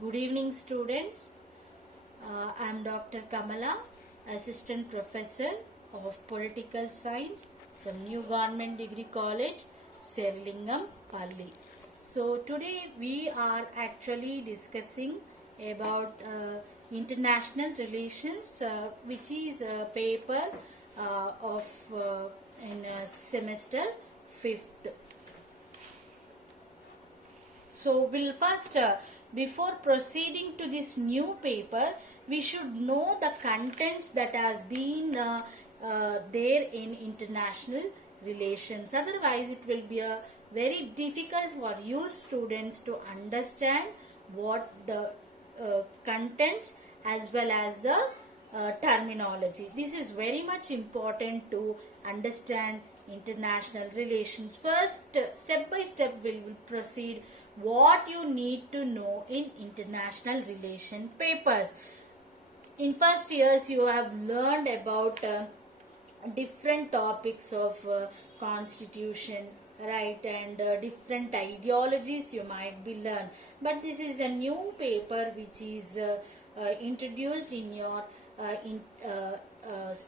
Good evening, students. I am Dr. Kamala, Assistant Professor of Political Science from New Government Degree College, Serlingam, Palli. So, today we are actually discussing about international relations, which is a paper of in semester 5th. So we'll first, before proceeding to this new paper, we should know the contents that has been there in international relations. Otherwise, it will be very difficult for you students to understand what the contents as well as the terminology. This is very much important to understand international relations. First, step by step, we will proceed what you need to know in international relation papers. In first years, you have learned about different topics of constitution, right, and different ideologies you might be learned. But this is a new paper which is introduced in your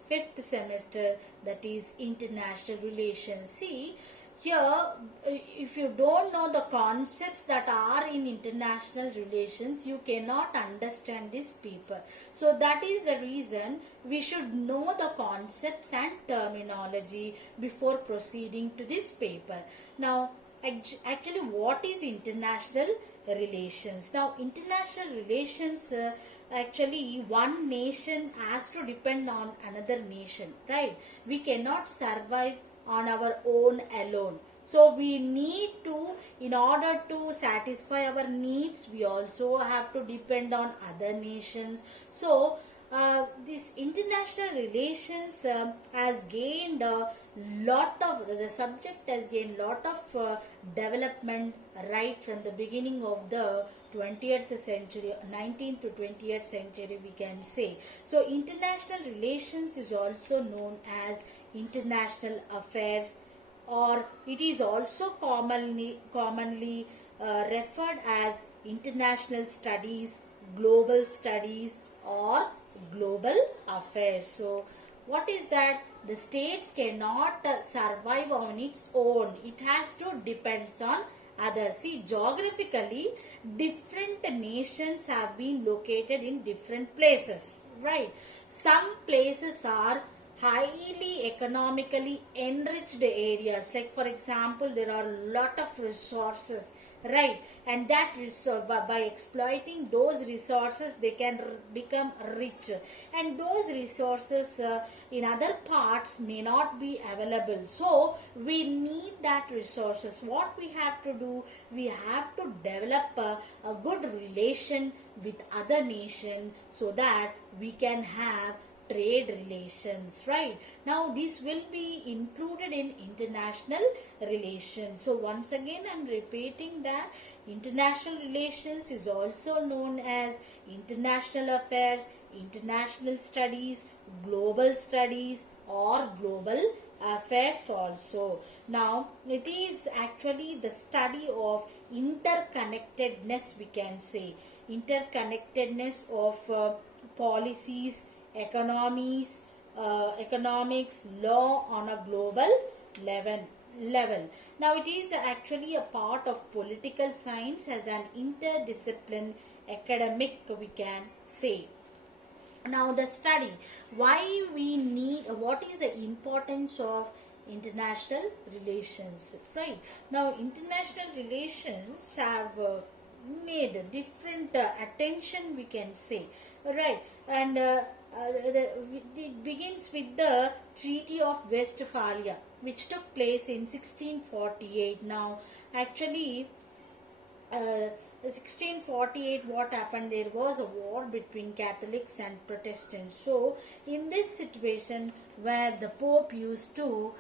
fifth semester, that is international relations. See, here, if you don't know the concepts that are in international relations, you cannot understand this paper. So that is the reason we should know the concepts and terminology before proceeding to this paper. Now, actually, what is international relations? Now, international relations, actually one nation has to depend on another nation, right? We cannot survive on our own alone. So we need to, in order to satisfy our needs, we also have to depend on other nations. So this international relations has gained a lot of, the subject has gained lot of development right from the beginning of the 20th century, 19th to 20th century, we can say. So international relations is also known as international affairs, or it is also commonly referred as international studies, global studies, or global affairs. So what is that? The states cannot survive on its own. It has to depend on others. See, geographically, different nations have been located in different places, right? Some places are highly economically enriched areas, like for example, there are a lot of resources, right? And that by exploiting those resources, they can become rich, and those resources in other parts may not be available. So we need that resources. What we have to do, we have to develop a good relation with other nation, so that we can have trade relations, right? Now this will be included in international relations. So once again, I'm repeating that international relations is also known as international affairs, international studies, global studies, or global affairs also. Now it is actually the study of interconnectedness, we can say, interconnectedness of policies, economies, economics, law on a global level. Now it is actually a part of political science as an interdiscipline academic, we can say. Now the study, why we need, what is the importance of international relations, right? Now international relations have made different attention, we can say, right? And it begins with the Treaty of Westphalia, which took place in 1648. Now actually 1648, what happened, there was a war between Catholics and Protestants. So in this situation, where the Pope used to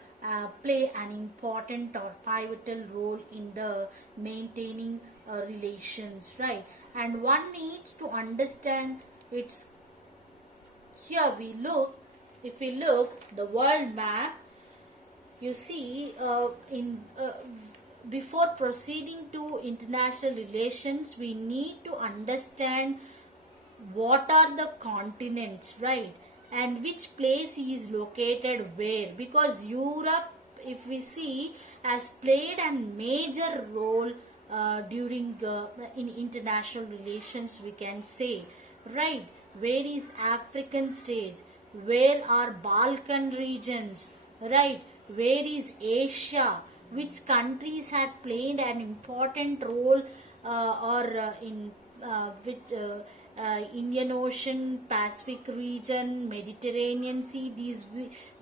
play an important or pivotal role in the maintaining relations, right? And one needs to understand its, here we look, if we look the world map, you see before proceeding to international relations, we need to understand what are the continents, right? And which place is located where, because Europe, if we see, has played a major role during in international relations, we can say, right? Where is African states, where are Balkan regions, right? Where is Asia, which countries had played an important role or in with Indian Ocean, Pacific region, Mediterranean Sea.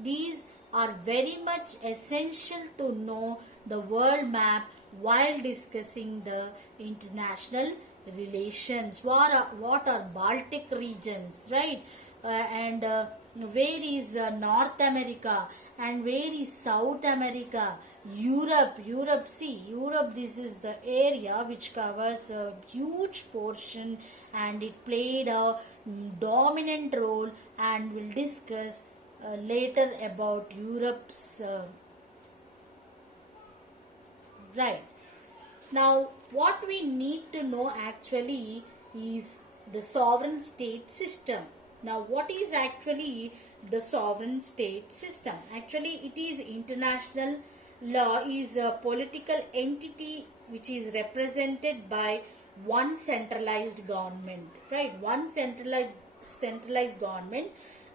These are very much essential to know the world map while discussing the international relations. What are Baltic regions, right? And where is North America, and where is South America? Europe, see, Europe, this is the area which covers a huge portion, and it played a dominant role, and we'll discuss later about Europe's right. Now, what we need to know actually is the sovereign state system. Now, what is actually the sovereign state system? Actually, it is international law, is a political entity which is represented by one centralized government, right? One centralized government,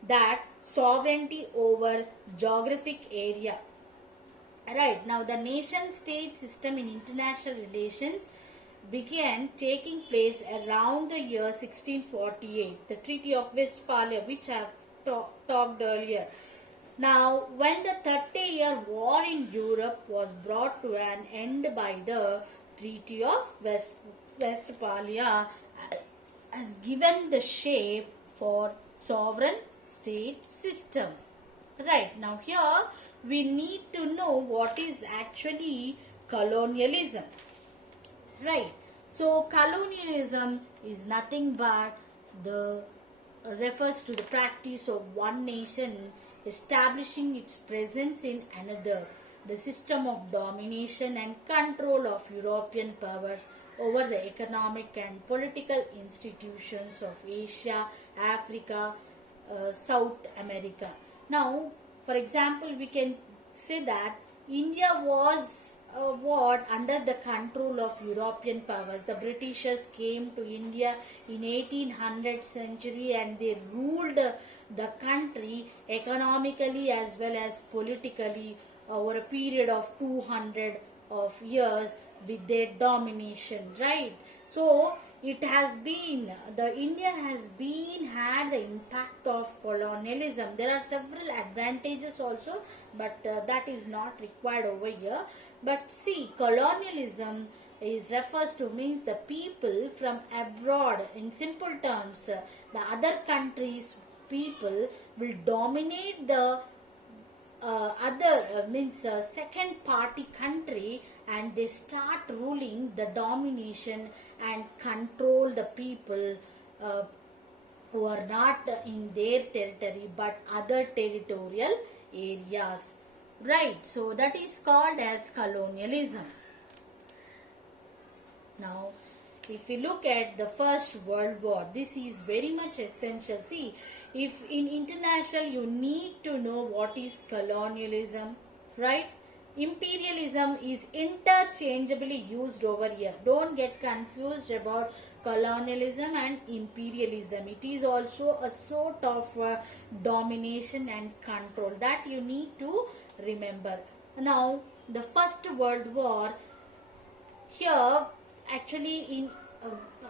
that sovereignty over geographic area. Right, now the nation state system in international relations began taking place around the year 1648, the Treaty of Westphalia, which I have talked earlier. Now, when the 30-year war in Europe was brought to an end by the Treaty of Westphalia, has given the shape for sovereign state system. Right, now here we need to know what is actually colonialism. Right, so colonialism is nothing but the refers to the practice of one nation establishing its presence in another, the system of domination and control of European powers over the economic and political institutions of Asia, Africa, South America. Now, for example, we can say that India was what under the control of European powers. The Britishers came to India in 1800 century, and they ruled the country economically as well as politically over a period of 200 of years with their domination, right? So it has been, the India has been had the impact of colonialism. There are several advantages also, but that is not required over here. But see, colonialism is refers to means the people from abroad. In simple terms, the other countries people will dominate the other means second party country, and they start ruling the domination and control the people who are not in their territory but other territorial areas, right? So that is called as colonialism. Now, if we look at the First World War, this is very much essential. See, if in international you need to know what is colonialism, right? Imperialism is interchangeably used over here. Don't get confused about colonialism and imperialism. It is also a sort of domination and control that you need to remember. Now, the First World War, here actually in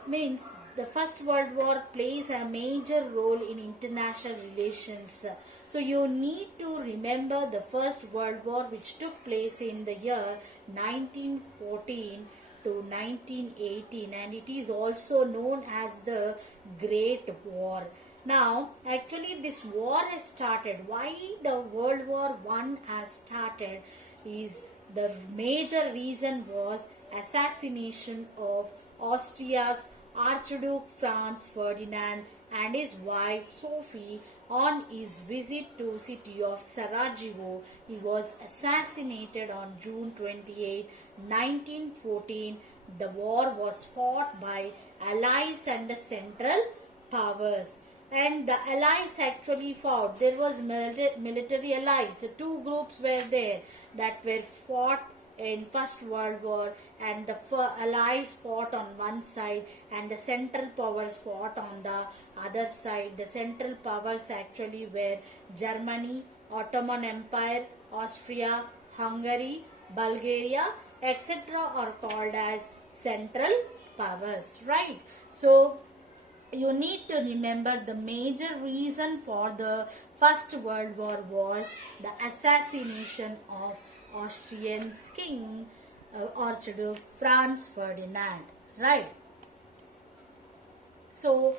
means the First World War plays a major role in international relations. So you need to remember the First World War, which took place in the year 1914 to 1918, and it is also known as the Great War. Now, actually this war has started. Why the World War One has started is the major reason was assassination of Austria's Archduke Franz Ferdinand and his wife Sophie On his visit to city of Sarajevo, he was assassinated on June 28, 1914. The war was fought by Allies and the Central Powers. And the allies actually fought. There was military allies. So two groups were there that were fought in First World War, and the allies fought on one side and the Central Powers fought on the other side. The Central Powers actually were Germany, Ottoman Empire, Austria, Hungary, Bulgaria, etc. are called as Central Powers, right? So you need to remember the major reason for the First World War was the assassination of Austrian king, Archduke Franz Ferdinand, right? So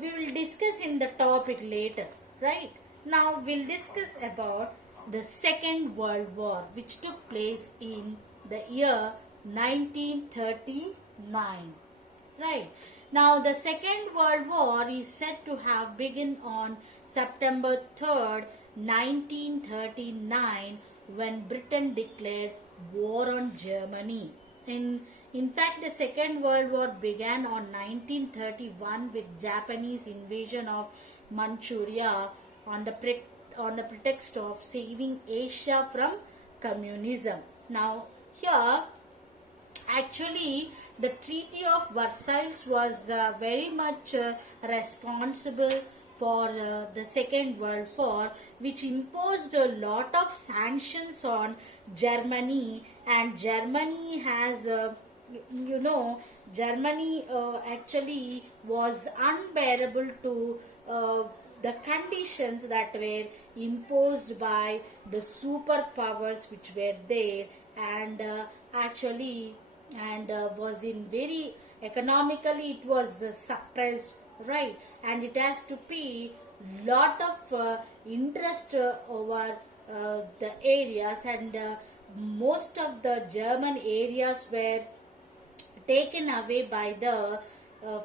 we will discuss in the topic later, right? Now we'll discuss about the Second World War, which took place in the year 1939, right? Now the Second World War is said to have begun on September 3rd, 1939, when Britain declared war on Germany. In fact, the Second World War began on 1931 with Japanese invasion of Manchuria on the pretext of saving Asia from communism. Now, here actually the Treaty of Versailles was very much responsible for the Second World War, which imposed a lot of sanctions on Germany, and Germany has Germany actually was unbearable to the conditions that were imposed by the superpowers which were there, and actually was in very economically it was suppressed, right? And it has to pay lot of interest over the areas, and most of the German areas were taken away by the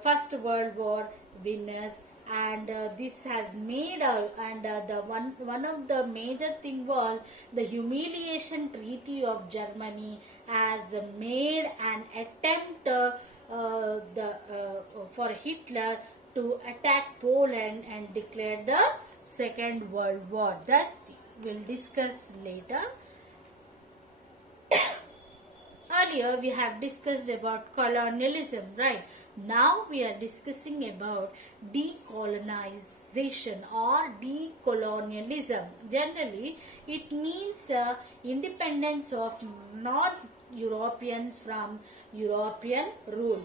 First World War winners, and this has made the one of the major thing was the humiliation treaty of Germany has made an attempt for Hitler to attack Poland and declare the Second World War. That we'll discuss later. Earlier we have discussed about colonialism, right? Now we are discussing about decolonization or decolonialism. Generally, it means independence of non-Europeans from European rule.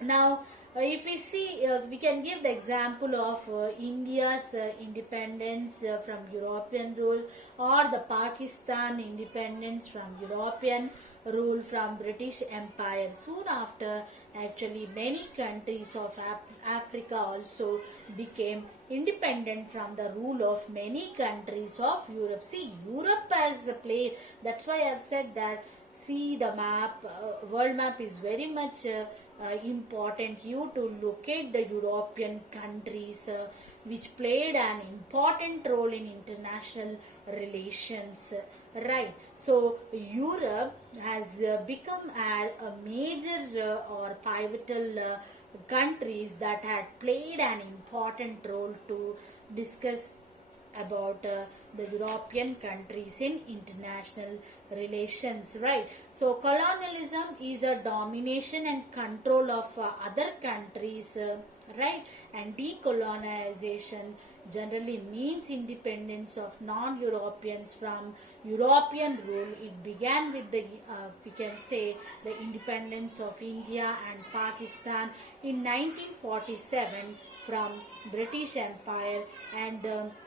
Now, if we see, we can give the example of India's independence from European rule, or the Pakistan independence from European rule from British Empire. Soon after, actually many countries of Africa also became independent from the rule of many countries of Europe. See, Europe has played, that's why I have said that, see the map, world map is very much important. You to locate the European countries which played an important role in international relations, right? So Europe has become a major or pivotal countries that had played an important role to discuss about the European countries in international relations, right? So colonialism is a domination and control of other countries, right? And decolonization generally means independence of non-Europeans from European rule. It began with the we can say the independence of India and Pakistan in 1947 from British Empire, and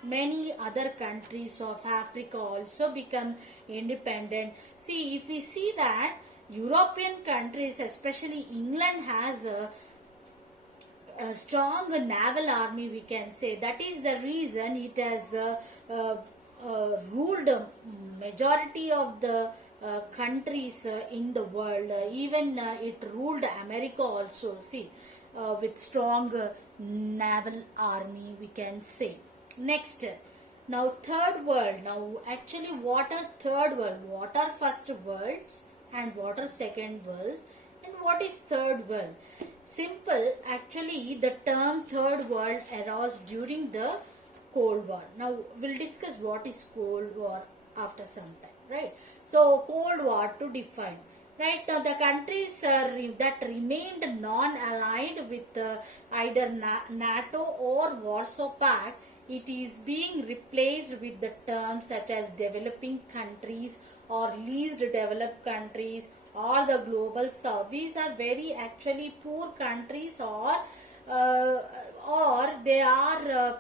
many other countries of Africa also become independent. See, if we see that European countries, especially England, has a strong naval army, we can say. That is the reason it has ruled majority of the countries in the world. Even it ruled America also. See, with strong naval army, we can say. Next, now third world. Now actually, what are third world? What are first worlds and what are second worlds? And what is third world? Simple, actually the term third world arose during the Cold War. Now we'll discuss what is Cold War after some time, right? So Cold War, to define, right? Now the countries that remained non-aligned with either NATO or Warsaw Pact, it is being replaced with the terms such as developing countries or least developed countries or the global south. These are very actually poor countries, or they are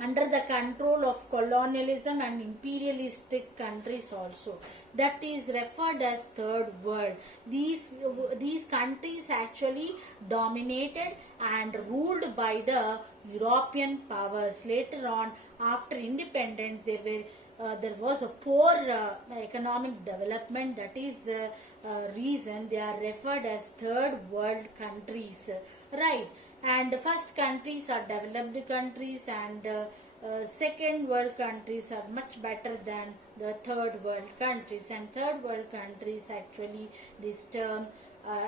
under the control of colonialism and imperialistic countries also. That is referred as third world. These countries actually dominated and ruled by the European powers. Later on, after independence, there was a poor economic development. That is the reason they are referred as third world countries, right? And first countries are developed countries, and second world countries are much better than the third world countries. And third world countries, actually this term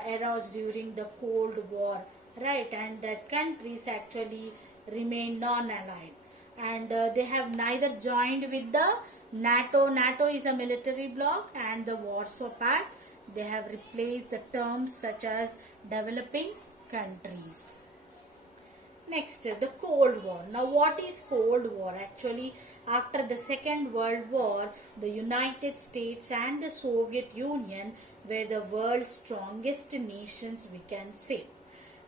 arose during the Cold War, right? And that countries actually remain non-aligned, and they have neither joined with the NATO is a military bloc, and the Warsaw Pact. They have replaced the terms such as developing countries. Next, the Cold War. Now, what is Cold War? Actually, after the Second World War, the United States and the Soviet Union were the world's strongest nations, we can say.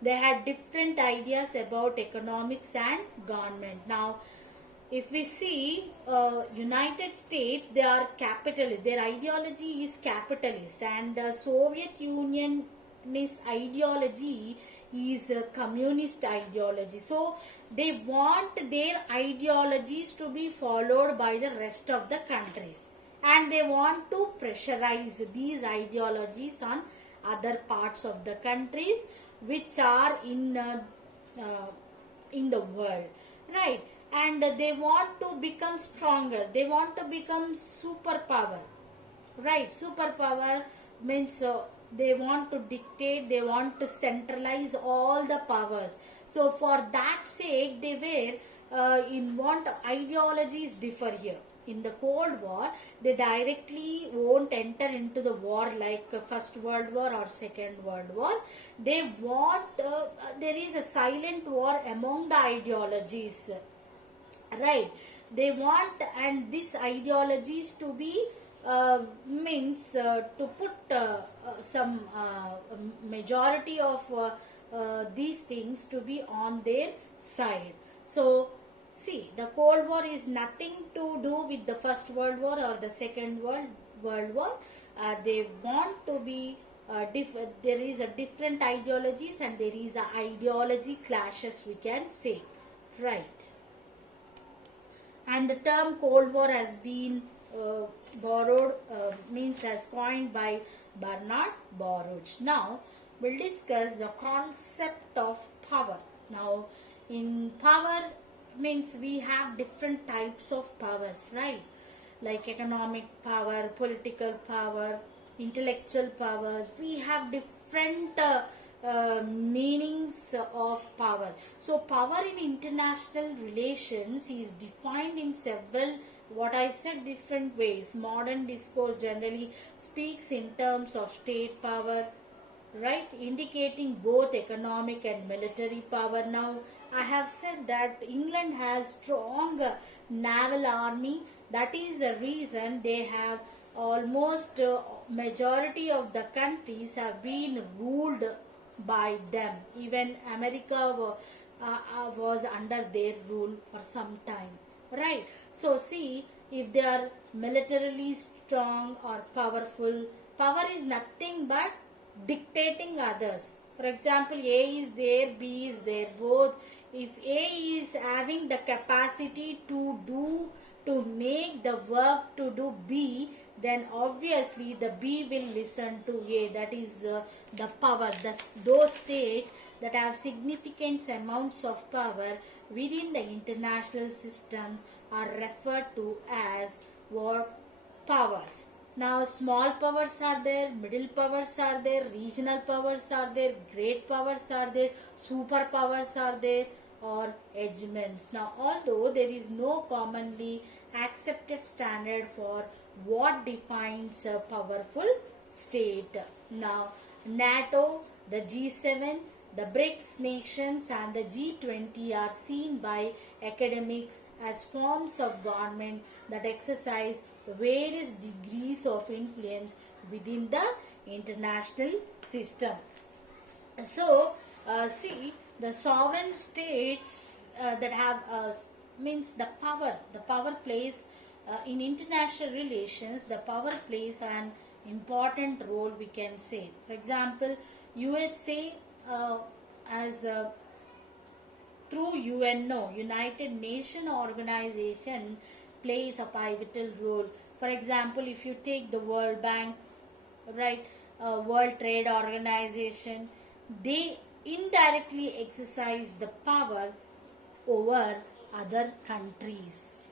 They had different ideas about economics and government. Now, if we see United States, they are capitalist. Their ideology is capitalist, and Soviet Union's ideology is a communist ideology. So they want their ideologies to be followed by the rest of the countries, and they want to pressurize these ideologies on other parts of the countries which are in the world, right? And they want to become stronger. They want to become superpower, right? Superpower means they want to dictate, they want to centralize all the powers. So for that sake, they were in want ideologies differ here. In the Cold War, they directly won't enter into the war like First World War or Second World War. They want there is a silent war among the ideologies, right? They want, and these ideologies to be means to put some majority of these things to be on their side. So see, the Cold War is nothing to do with the First World War or the Second World War. They want to be there is a different ideologies, and there is a ideology clashes, we can say, right? And the term Cold War has been borrowed, means as coined by Bernard Baruch. Now we'll discuss the concept of power. Now in power means we have different types of powers, right? Like economic power, political power, intellectual power. We have different meanings of power. So power in international relations is defined in several, what I said, different ways. Modern discourse generally speaks in terms of state power, right, indicating both economic and military power. Now I have said that England has strong naval army. That is the reason they have almost majority of the countries have been ruled by them. Even America was under their rule for some time, right? So see, if they are militarily strong or powerful, power is nothing but dictating others. For example, A is there, B is there, both. If A is having the capacity to make the work to do B, then obviously the B will listen to A. That is the power. Those states that have significant amounts of power within the international systems are referred to as what? Powers. Now small powers are there, middle powers are there, regional powers are there, great powers are there, super powers are there, or hegemons. Now although there is no commonly accepted standard for what defines a powerful state. Now NATO, the G7, the BRICS nations and the G20 are seen by academics as forms of government that exercise various degrees of influence within the international system. So, see, the sovereign states that have means the power plays in international relations, the power plays an important role, we can say. For example, USA as through UNO, United Nation Organization, plays a pivotal role. For example, if you take the World Bank, right, World Trade Organization, they indirectly exercise the power over other countries.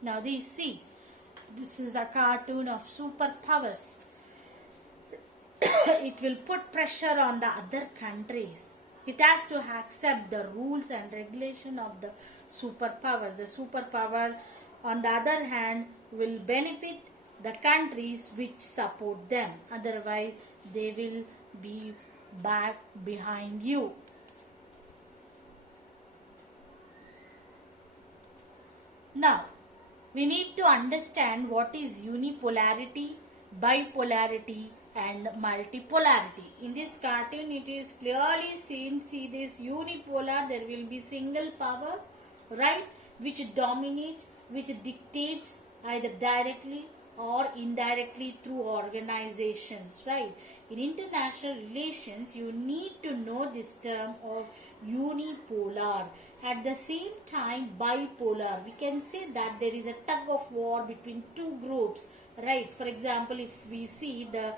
Now this is a cartoon of superpowers. It will put pressure on the other countries. It has to accept the rules and regulation of the superpowers. The superpower, on the other hand, will benefit the countries which support them. Otherwise, they will be back behind you. Now, we need to understand what is unipolarity, bipolarity, and multipolarity. In this cartoon, it is clearly seen, see this unipolar, there will be single power, right, which dominates, which dictates either directly or indirectly through organizations, right. In international relations, you need to know this term of unipolar. At the same time, bipolar. We can say that there is a tug of war between two groups, right. For example, if we see the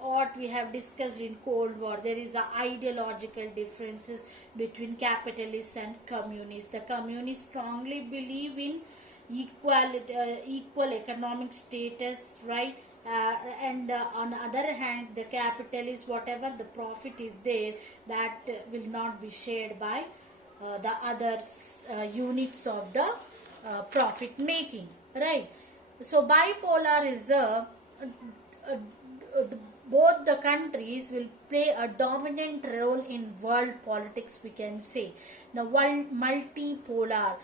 what we have discussed in Cold War, there is a ideological differences between capitalists and communists. The communists strongly believe in equal economic status, right. And on the other hand, the capitalists, whatever the profit is there, that will not be shared by the other units of the profit making, right. So bipolar is both the countries will play a dominant role in world politics, we can say. Now multipolar,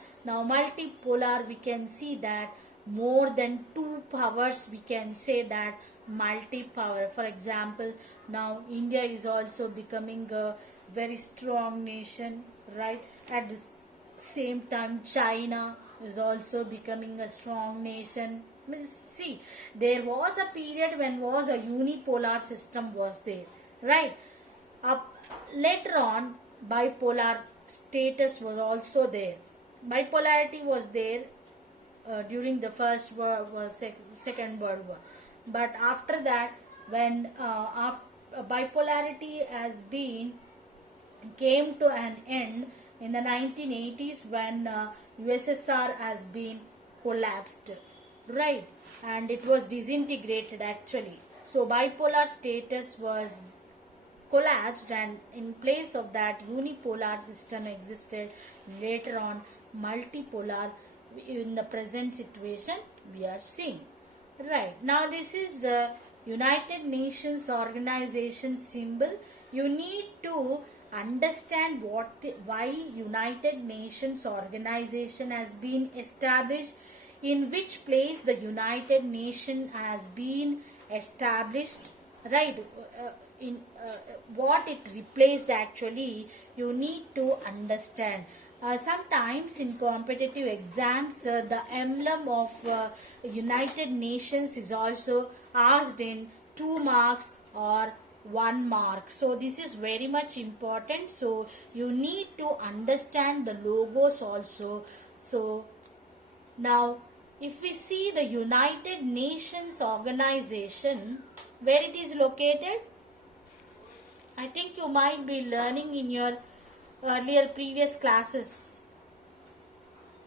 we can see that more than two powers, we can say that multi-power. For example, now India is also becoming a very strong nation, right. At the same time, China is also becoming a strong nation. See, there was a period when was a unipolar system was there, right. Later on, bipolar status was also there. Bipolarity was there during the First World War, Second World War. But after that, when bipolarity has been came to an end in the 1980s when USSR has been collapsed, right, and it was disintegrated actually. So bipolar status was collapsed, and in place of that unipolar system existed. Later on, multipolar in the present situation we are seeing, right. Now this is the United Nations Organization symbol. You need to understand why United Nations Organization has been established, in which place the United Nation has been established, right. In what it replaced actually, you need to understand. Sometimes in competitive exams, the emblem of United Nations is also asked in 2 marks or 1 mark. So this is very much important. So you need to understand the logos also. So now if we see the United Nations organization, where it is located, I think you might be learning in your earlier previous classes.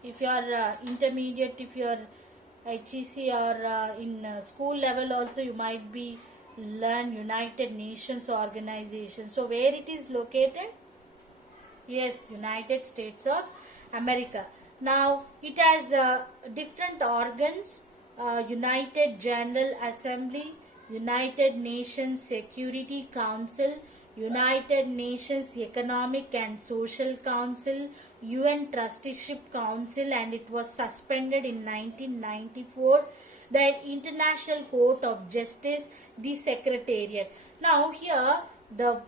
If you are intermediate, if you are HEC or in school level also, you might be learn United Nations organization. So where it is located? Yes, United States of America. Now it has different organs: United General Assembly, United Nations Security Council, United Nations Economic and Social Council, UN Trusteeship Council, and it was suspended in 1994. The International Court of Justice, the Secretariat. Now here the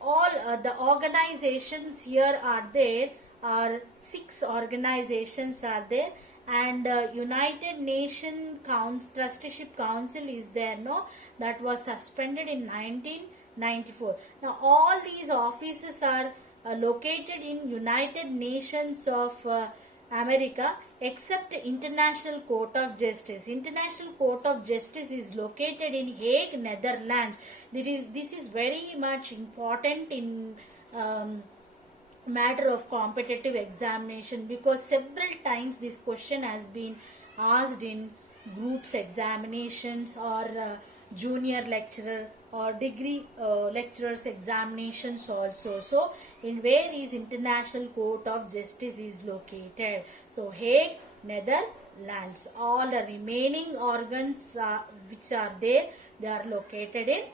all the organizations here are there, are 6 organizations are there, and United Nation Trusteeship Council is there, no, that was suspended in 1994. Now all these offices are located in United Nations of America, except International Court of Justice. International Court of Justice is located in Hague, Netherlands. This is very much important in matter of competitive examination, because several times this question has been asked in groups examinations or junior lecturer or degree lecturers examinations also. So in where is International Court of Justice is located? So Hague, Netherlands. All the remaining organs which are there, they are located in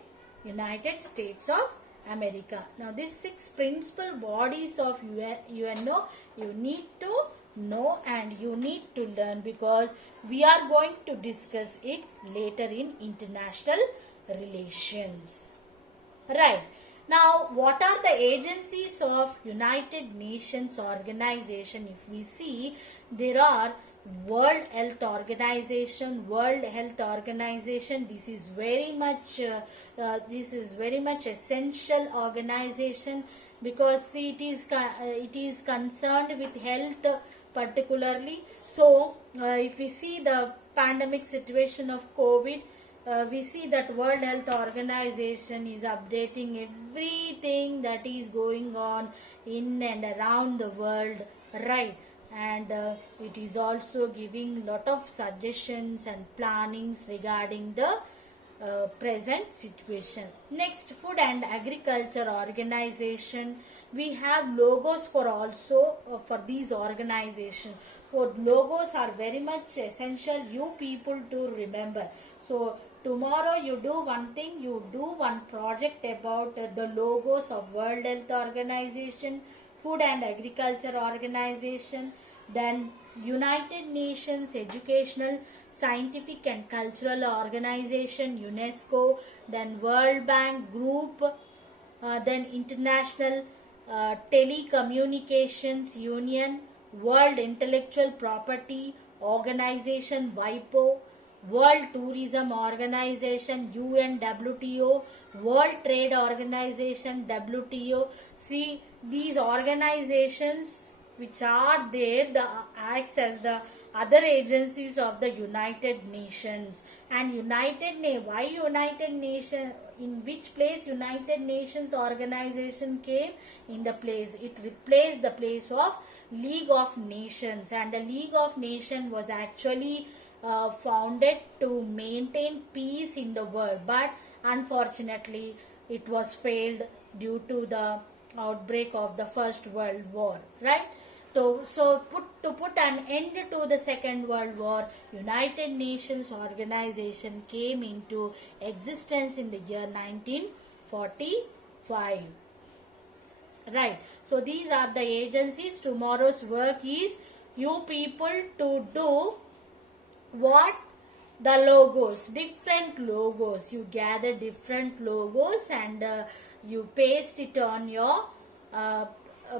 United States of America. Now these 6 principal bodies of UNO you need to know and you need to learn, because we are going to discuss it later in international relations. Right. Now what are the agencies of United Nations organization? If we see, there are World Health Organization. This is very much essential organization, because it is concerned with health particularly. So if we see the pandemic situation of COVID, we see that World Health Organization is updating everything that is going on in and around the world, right? And it is also giving lot of suggestions and plannings regarding the present situation. Next, Food and Agriculture Organization. We have logos for also for these organizations. So logos are very much essential you people to remember. So tomorrow you do one thing, you do one project about the logos of World Health Organization, Food and Agriculture Organization, then United Nations Educational, Scientific and Cultural Organization, UNESCO, then World Bank Group, then International Telecommunications Union, World Intellectual Property Organization, WIPO, World Tourism Organization, UNWTO, World Trade Organization, WTO. See, these organizations which are there, the acts as the other agencies of the United Nations. And why United Nations? In which place United Nations organization came? In the place, it replaced the place of League of Nations, and the League of Nations was actually founded to maintain peace in the world, but unfortunately it was failed due to the outbreak of the First World War, right? To put an end to the Second World War, United Nations organization came into existence in the year 1945. Right. So these are the agencies. Tomorrow's work is you people to do what? The logos, different logos. You gather different logos and you paste it on your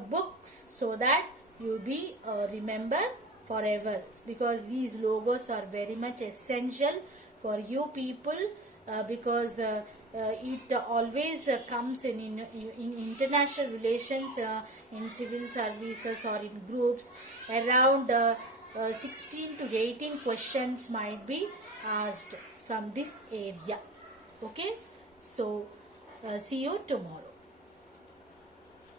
books, so that you be remember forever, because these logos are very much essential for you people, because it always comes in international relations, in civil services or in groups around 16 to 18 questions might be asked from this area. Okay, so see you tomorrow.